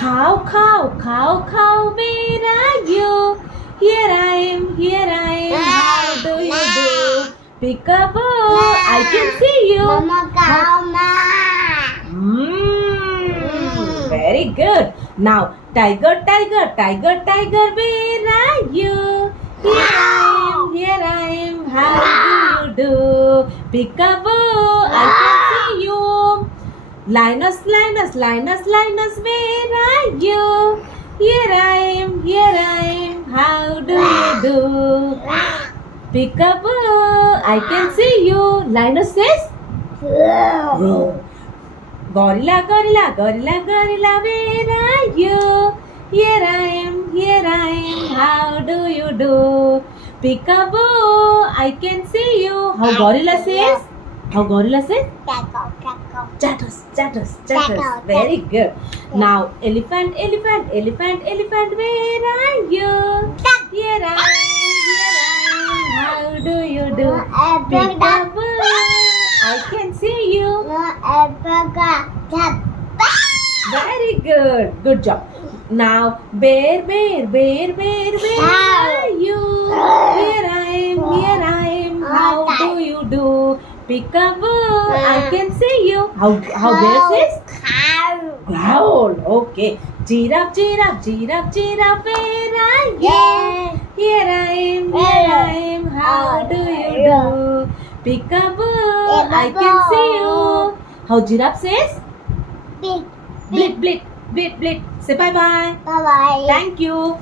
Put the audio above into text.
Cow, cow, cow, cow, where are you? Here I am, here I am. How do you do? Peekaboo, I can see you. Mama cow ma. Very good. Now, tiger, tiger, tiger, tiger, where are you? Here I am, here I am. How do you do? Peekaboo, I can see you. Linus, Linus, Linus, Linus, where are you? Here I am, here I am. How do you do? Peekaboo, I can see you. Linus says, roar. Gorilla, gorilla, gorilla, gorilla, where are you? Here I am, here I am. How do you do? Peekaboo, I can see you. How gorilla says? How gorilla says? Chatters, chatters, chatters. Very good. Now, elephant, elephant, elephant, elephant, where are you? Here I am, here I am. How do you do? Peekaboo, I can see you. Very good. Good job. Now, bear, bear, bear, bear, where are you? Here I am, here I am. How do you do? Peekaboo, I can see you. How bear says? Growl. Okay. Giraffe, giraffe, giraffe, giraffe, where are you? Here I am, here I am. How do you do? Peekaboo, I can see you. How giraffe says? Blit, blit, blit, blit. Say bye bye. Bye bye. Thank you.